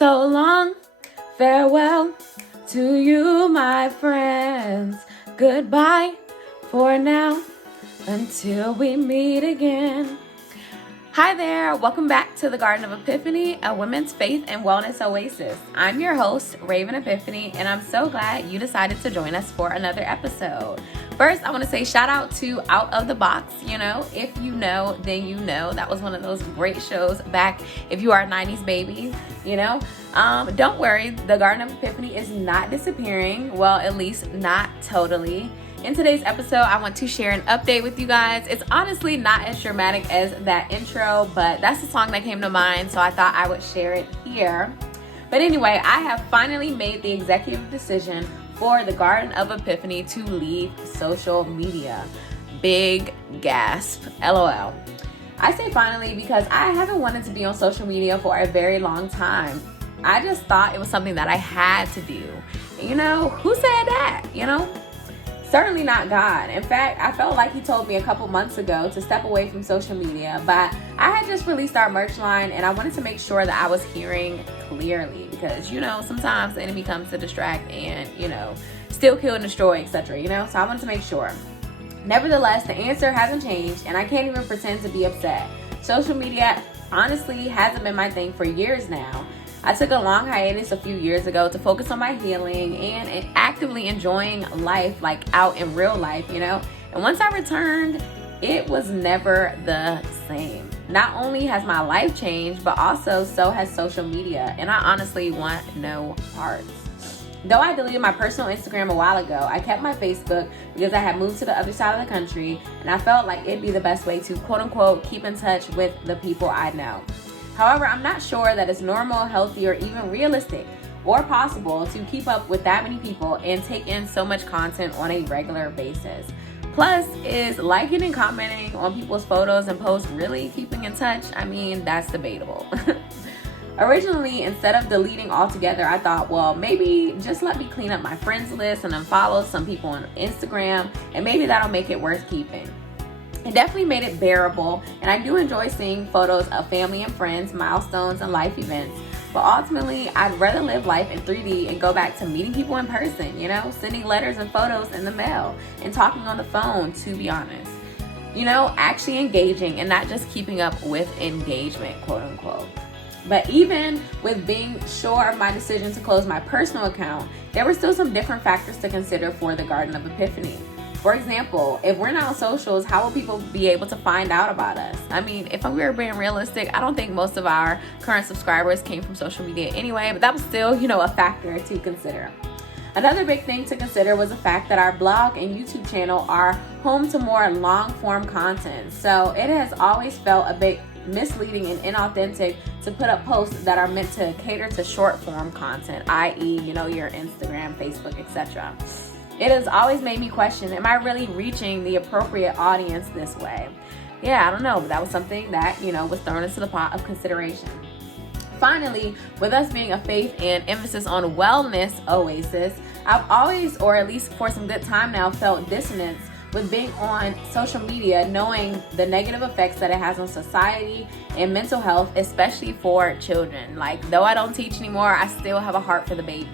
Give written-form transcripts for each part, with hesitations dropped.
So long, farewell to you, my friends. Goodbye for now until we meet again. Hi there, welcome back to the Garden of Epiphany, a women's faith and wellness oasis. I'm your host, Raven Epiphany, and I'm so glad you decided to join us for another episode. First, I want to say shout out to Out of the Box. If you know, then you know. That was one of those great shows back if you are a 90s baby, Don't worry, the Garden of Epiphany is not disappearing. Well, at least not totally. In today's episode, I want to share an update with you guys. It's honestly not as dramatic as that intro, but that's the song that came to mind, so I thought I would share it here. But anyway, I have finally made the executive decision for the Garden of Epiphany to leave social media. Big gasp, LOL. I say finally because I haven't wanted to be on social media for a very long time. I just thought it was something that I had to do. Who said that, Certainly not God. In fact, I felt like he told me a couple months ago to step away from social media, but I had just released our merch line and I wanted to make sure that I was hearing clearly because, sometimes the enemy comes to distract and, steal, kill, and destroy, etc., so I wanted to make sure. Nevertheless, the answer hasn't changed and I can't even pretend to be upset. Social media honestly hasn't been my thing for years now. I took a long hiatus a few years ago to focus on my healing and actively enjoying life, like out in real life, And once I returned, it was never the same. Not only has my life changed, but also so has social media. And I honestly want no parts. Though I deleted my personal Instagram a while ago, I kept my Facebook because I had moved to the other side of the country. And I felt like it'd be the best way to quote unquote keep in touch with the people I know. However, I'm not sure that it's normal, healthy, or even realistic or possible to keep up with that many people and take in so much content on a regular basis. Plus, is liking and commenting on people's photos and posts really keeping in touch? I mean, that's debatable. Originally, instead of deleting altogether, I thought, well, maybe just let me clean up my friends list and unfollow some people on Instagram, and maybe that'll make it worth keeping. It definitely made it bearable, and I do enjoy seeing photos of family and friends, milestones, and life events. But ultimately, I'd rather live life in 3D and go back to meeting people in person, sending letters and photos in the mail and talking on the phone, to be honest. Actually engaging and not just keeping up with engagement, quote unquote. But even with being sure of my decision to close my personal account, there were still some different factors to consider for the Garden of Epiphany. For example, if we're not on socials, how will people be able to find out about us? I mean, if we were being realistic, I don't think most of our current subscribers came from social media anyway, but that was still, a factor to consider. Another big thing to consider was the fact that our blog and YouTube channel are home to more long-form content. So it has always felt a bit misleading and inauthentic to put up posts that are meant to cater to short-form content, i.e., your Instagram, Facebook, etc. It has always made me question, am I really reaching the appropriate audience this way? Yeah, I don't know, but that was something that, was thrown into the pot of consideration. Finally, with us being a faith and emphasis on wellness oasis, I've always, or at least for some good time now, felt dissonance with being on social media, knowing the negative effects that it has on society and mental health, especially for children. Like, though I don't teach anymore, I still have a heart for the babies,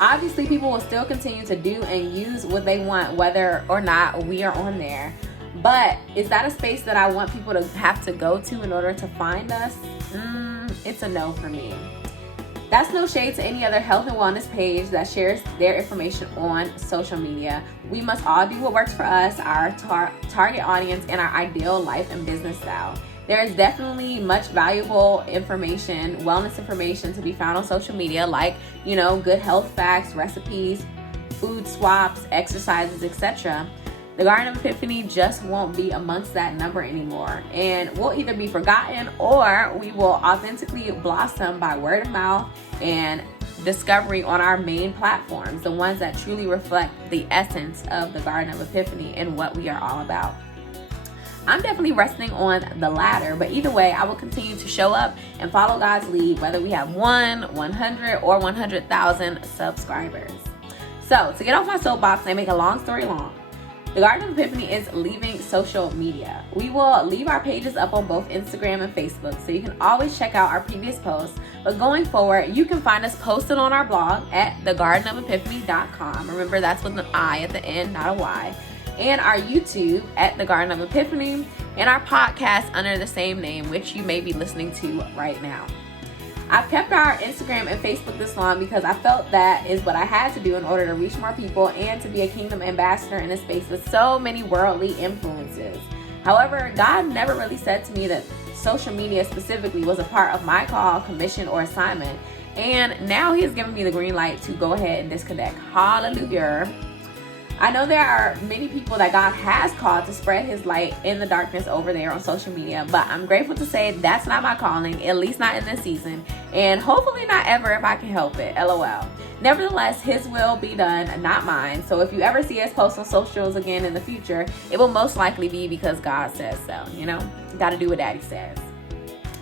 Obviously, people will still continue to do and use what they want, whether or not we are on there. But is that a space that I want people to have to go to in order to find us? It's a no for me. That's no shade to any other health and wellness page that shares their information on social media. We must all do what works for us, our target audience, and our ideal life and business style. There is definitely much valuable information, wellness information to be found on social media, like, good health facts, recipes, food swaps, exercises, etc. The Garden of Epiphany just won't be amongst that number anymore. And we'll either be forgotten or we will authentically blossom by word of mouth and discovery on our main platforms, the ones that truly reflect the essence of the Garden of Epiphany and what we are all about. I'm definitely resting on the latter, but either way, I will continue to show up and follow God's lead, whether we have 1, 100, or 100,000 subscribers. So, to get off my soapbox and make a long story long, The Garden of Epiphany is leaving social media. We will leave our pages up on both Instagram and Facebook, so you can always check out our previous posts. But going forward, you can find us posted on our blog at thegardenofepiphany.com. Remember, that's with an I at the end, not a Y. And our YouTube at The Garden of Epiphany, and our podcast under the same name, which you may be listening to right now. I've kept our Instagram and Facebook this long because I felt that is what I had to do in order to reach more people and to be a kingdom ambassador in a space with so many worldly influences. However, God never really said to me that social media specifically was a part of my call, commission, or assignment. And now He has given me the green light to go ahead and disconnect. Hallelujah. I know there are many people that God has called to spread His light in the darkness over there on social media, but I'm grateful to say that's not my calling, at least not in this season, and hopefully not ever if I can help it, LOL. Nevertheless, His will be done, not mine. So if you ever see us post on socials again in the future, it will most likely be because God says so, Gotta do what Daddy says.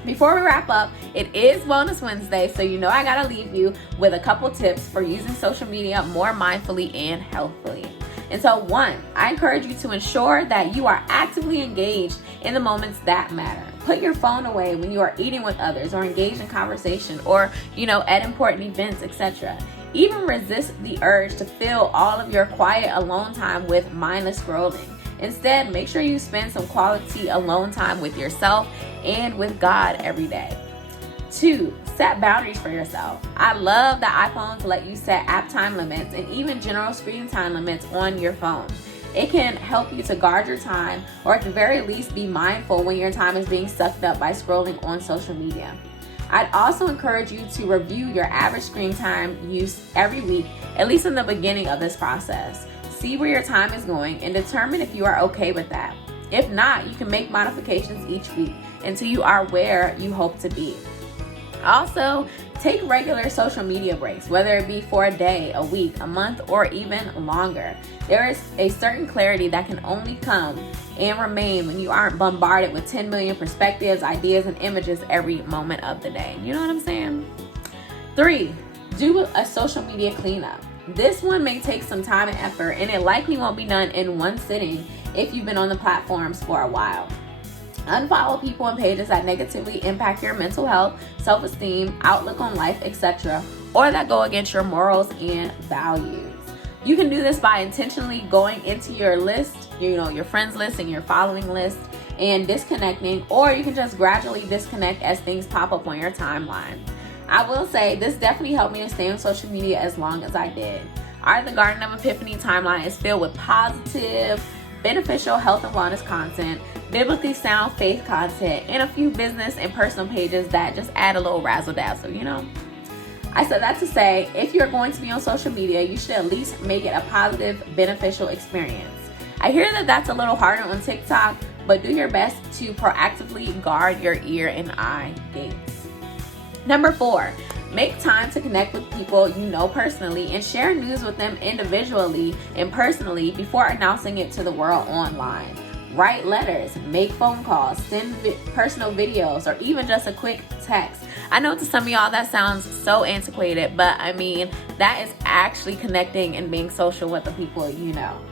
Before we wrap up, it is Wellness Wednesday, so I gotta leave you with a couple tips for using social media more mindfully and healthfully. And so 1, I encourage you to ensure that you are actively engaged in the moments that matter. Put your phone away when you are eating with others or engaged in conversation or, at important events, etc. Even resist the urge to fill all of your quiet alone time with mindless scrolling. Instead, make sure you spend some quality alone time with yourself and with God every day. 2, set boundaries for yourself. I love that iPhones let you set app time limits and even general screen time limits on your phone. It can help you to guard your time, or at the very least be mindful when your time is being sucked up by scrolling on social media. I'd also encourage you to review your average screen time use every week, at least in the beginning of this process. See where your time is going and determine if you are okay with that. If not, you can make modifications each week until you are where you hope to be. Also, take regular social media breaks, whether it be for a day, a week, a month, or even longer. There is a certain clarity that can only come and remain when you aren't bombarded with 10 million perspectives, ideas, and images every moment of the day. You know what I'm saying? 3, do a social media cleanup. This one may take some time and effort, and it likely won't be done in one sitting if you've been on the platforms for a while. Unfollow people and pages that negatively impact your mental health, self-esteem, outlook on life, etc., or that go against your morals and values. You can do this by intentionally going into your list, your friends list and your following list, and disconnecting, or you can just gradually disconnect as things pop up on your timeline. I will say this definitely helped me to stay on social media as long as I did. Our The Garden of Epiphany timeline is filled with positive, beneficial health and wellness content, biblically sound faith content, and a few business and personal pages that just add a little razzle dazzle, I said that to say, if you're going to be on social media, you should at least make it a positive, beneficial experience. I hear that that's a little harder on TikTok, but do your best to proactively guard your ear and eye gates. Number 4, make time to connect with people you know personally and share news with them individually and personally before announcing it to the world online. Write letters, make phone calls, send personal videos, or even just a quick text. I know to some of y'all that sounds so antiquated, but that is actually connecting and being social with the people you know.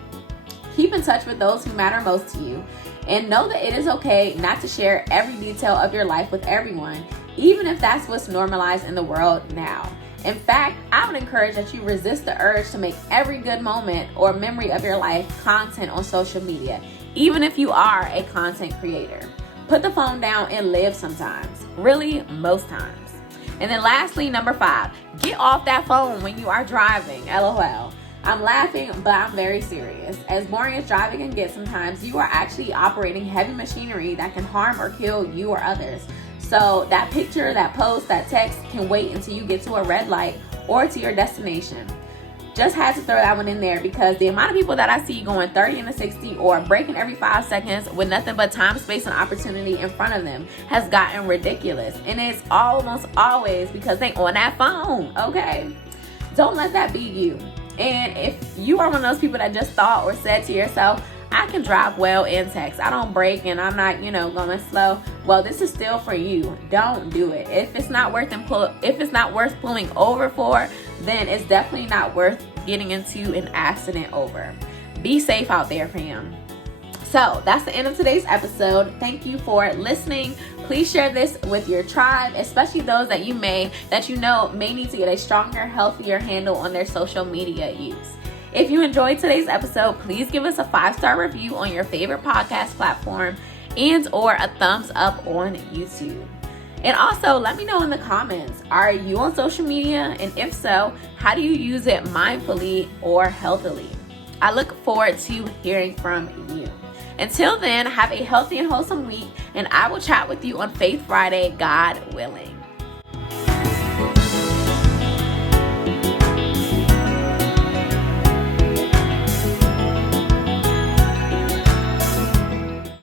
Keep in touch with those who matter most to you, and know that it is okay not to share every detail of your life with everyone, even if that's what's normalized in the world now. In fact, I would encourage that you resist the urge to make every good moment or memory of your life content on social media, even if you are a content creator. Put the phone down and live sometimes. Really, most times. And then lastly, number 5, get off that phone when you are driving. LOL. I'm laughing, but I'm very serious. As boring as driving can get sometimes, you are actually operating heavy machinery that can harm or kill you or others. So that picture, that post, that text can wait until you get to a red light or to your destination. Just had to throw that one in there because the amount of people that I see going 30 and a 60 or breaking every 5 seconds with nothing but time, space, and opportunity in front of them has gotten ridiculous. And it's almost always because they on that phone, okay? Don't let that be you. And if you are one of those people that just thought or said to yourself, I can drive well and text, I don't break and I'm not, going slow. Well, this is still for you. Don't do it. If it's not worth pulling over for, then it's definitely not worth getting into an accident over. Be safe out there, fam. So that's the end of today's episode. Thank you for listening. Please share this with your tribe, especially those that you know may need to get a stronger, healthier handle on their social media use. If you enjoyed today's episode, please give us a 5-star review on your favorite podcast platform and or a thumbs up on YouTube. And also, let me know in the comments, are you on social media? And if so, how do you use it mindfully or healthily? I look forward to hearing from you. Until then, have a healthy and wholesome week, and I will chat with you on Faith Friday, God willing.